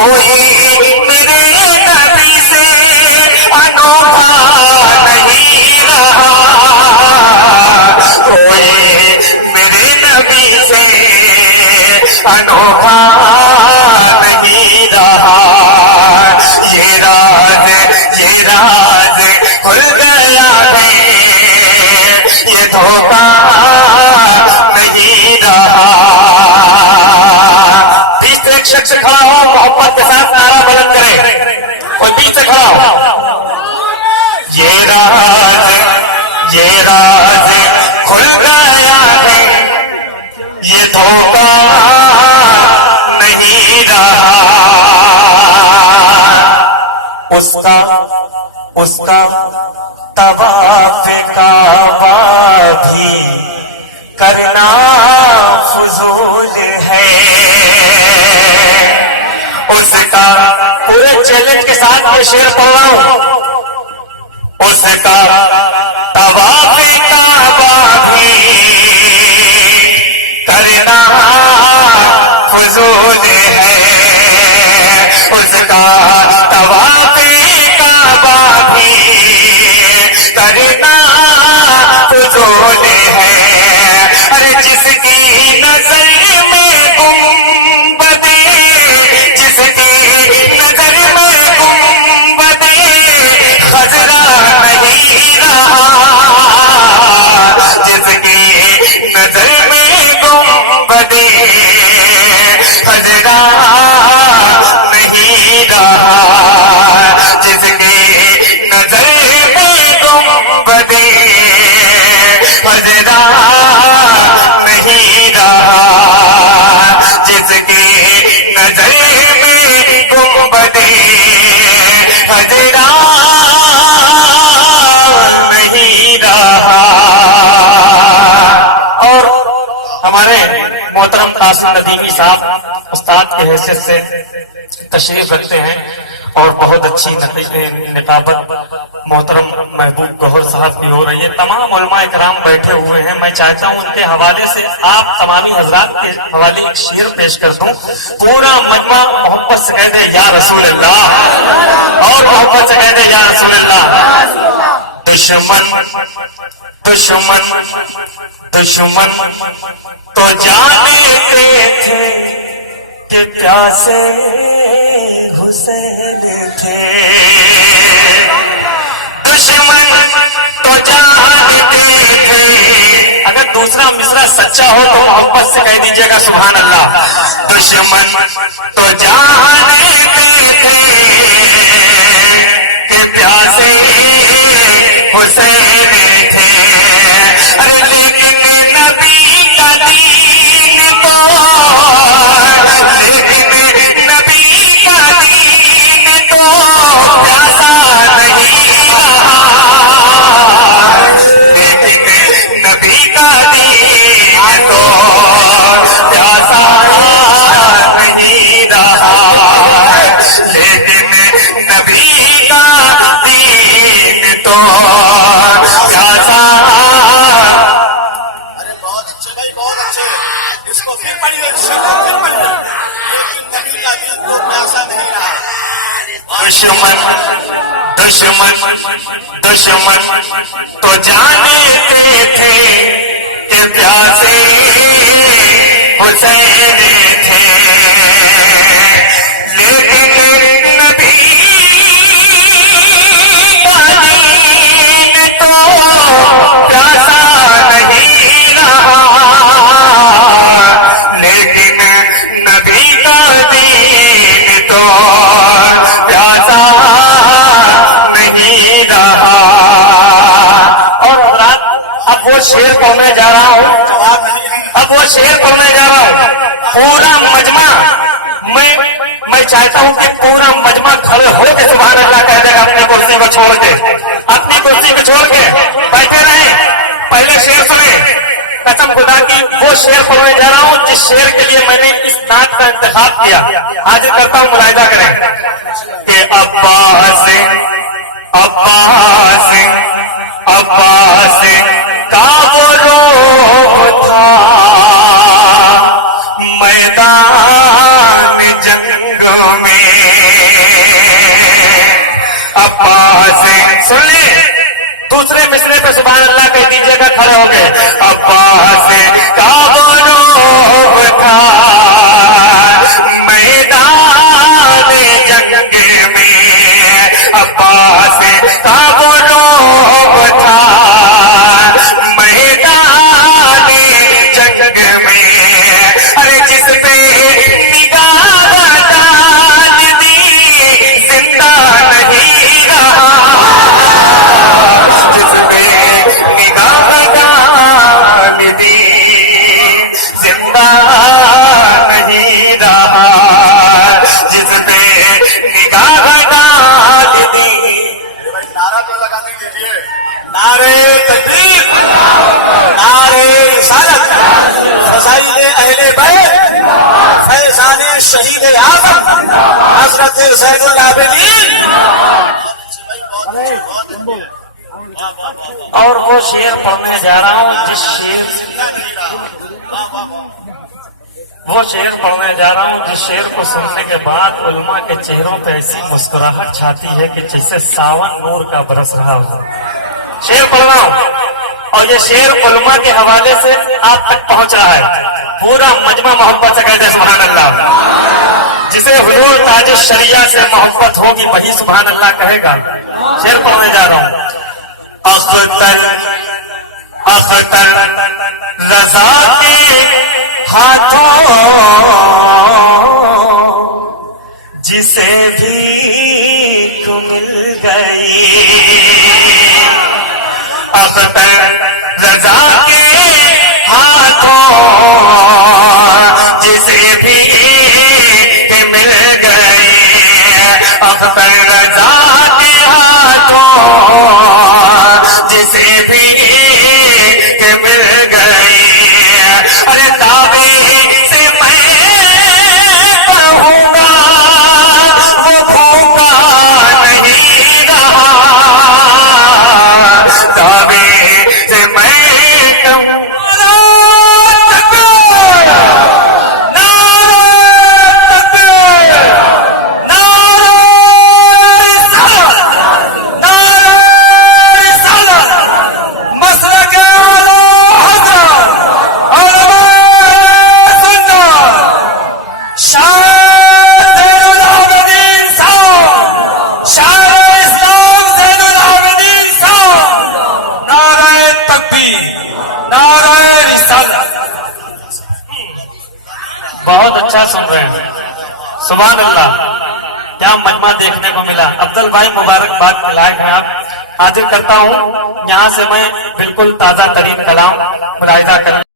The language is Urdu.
کوئی میرے نبی سے انوکھا نہیں رہا، کوئی میرے نبی سے انوکھا نہیں رہا۔ یہ راز کھل گیا ہے، یہ دھوکہ نہیں رہا۔ بیچ سے ایک شخص کھڑا ہو، محبت کے ساتھ نعرہ بلند کرے، کوئی بیچ سے کھڑا ہو۔ یہ راز کھل گیا ہے، یہ دھوکہ نہیں رہا۔ اس کا طواف کعبہ بھی کرنا فضول ہے، اس کا پورے چیلنج کے ساتھ میں شعر پڑھ رہا ہوں، اس کا طواف کعبہ بھی کرنا فضول ہے، اس کا طواف کعبہ بھی کرنا فضول ہے۔ ارے جس کی نظر میں گنبد، جس کی نظر میں گنبد خضرا نہیں رہا، جس کی نظر میں گنبد خضرا نہیں رہا، جس کی نظر میں گنبد خضرا نہیں رہا، جس کی نظر میں گنبد خضرا نہیں رہا۔ اور ہمارے محترم قاسم ندیمی صاحب استاد کی حیثیت سے تشریف رکھتے ہیں، اور بہت اچھی نقابت محترم محبوب گوہر صاحب کی ہو رہی ہے۔ تمام علماء کرام بیٹھے ہوئے ہیں، میں چاہتا ہوں ان کے حوالے سے آپ تمامی حضرات کے حوالے ایک شعر پیش کر دوں، پورا مجمع محبت سے کہہ دے یا رسول اللہ، اور محبت سے کہہ دے یا رسول اللہ۔ دشمن تو جانتے تھے کہ پیاسے حسین تھے، دشمن تو جانتے تھے۔ اگر دوسرا مصرع سچا ہو تو محبت سے کہہ دیجیے گا سبحان اللہ۔ دشمن تو جانتے تھے کہ پیاسے حسین تھے، ارے لیکن نبی کا دین تو، لیکن نبی کا دین تو پیاسا نہیں رہا، لیکن نبی کا دین تو پیاسا نہیں رہا، لیکن نبی کا دین تو پیاسا۔ ارے بہت اچھے بھائی، بہت اچھے، اس کو پھر پڑھیے، پھر پڑھیے، لیکن نبی کا دین تو پیاسا نہیں رہا۔ دشمن تو جانتے تھے کہ پیاسے حسین تھے، لیکن نبی کا دین تو پیاسا نہیں رہا، لیکن نبی کا دین تو پیاسا نہیں رہا۔ اور اب وہ شعر پڑھنے جا رہا ہوں، پورا مجمع، میں چاہتا ہوں کہ پورا مجمع کھڑے ہو کے سبحان اللہ کہہ دے گا، اپنی کرسی کو چھوڑ کے بیٹھے رہیں۔ پہلے شعر سنیں، قسم خدا کی وہ شعر پڑھنے جا رہا ہوں جس شعر کے لیے میں نے اس نعت کا انتخاب کیا۔ حاضر کرتا ہوں، ملاحظہ کریں کہ عباس کا وہ روح تھا میدان جنگ جنگوں میں عباس سن لے دوسرے مصرے پہ سبحان اللہ کہہ دیجیے گا کھڑے ہو گئے عباس کا غروب تھا میدان جنگ میں عباس کا غروب تھا میدان جنگ میں ارے جس پہ نگاہ ڈال دی زندہ نہیں رہا جس پہ نگاہ ڈال دی زندہ نہیں رہا جس پہ نگاہ ڈال دی نعرہ تو لگا نہیں دیجیے نعرے تکبیر نعرے رسالت فضائل اہل بیت فیضان شہید اعظم حضرت زین العابدین اور وہ شعر پڑھنے جا رہا ہوں جس شعر کو سننے کے بعد علماء کے چہروں پہ ایسی مسکراہٹ چھاتی ہے کہ جیسے ساون نور کا برس رہا ہو شعر پڑھ رہا ہوں اور یہ شعر علماء کے حوالے سے آپ تک پہنچ رہا ہے پورا مجمع محبت سے کہتے ہیں سبحان اللہ جسے حضور تاج الشریعہ سے محبت ہوگی وہی سبحان اللہ کہے گا شعر پڑھنے جا رہا ہوں اختر رضا کے ہاتھوں جسے بھی تو مل گئی اختر رضا کے ہاتھوں جسے بھی مل گئی اختر رضا کے ہاتھوں جسے بھی مل گئی ارے دعوے سے میں کہوں گا وہ بھوکا نہیں رہا دعوے سے میں کہوں بہت اچھا سن رہے ہیں سبحان اللہ کیا مجمع دیکھنے کو ملا افضل بھائی مبارکباد کے لائق ہیں آپ حاضر کرتا ہوں یہاں سے میں بالکل تازہ ترین کلام ملاحظہ کرنے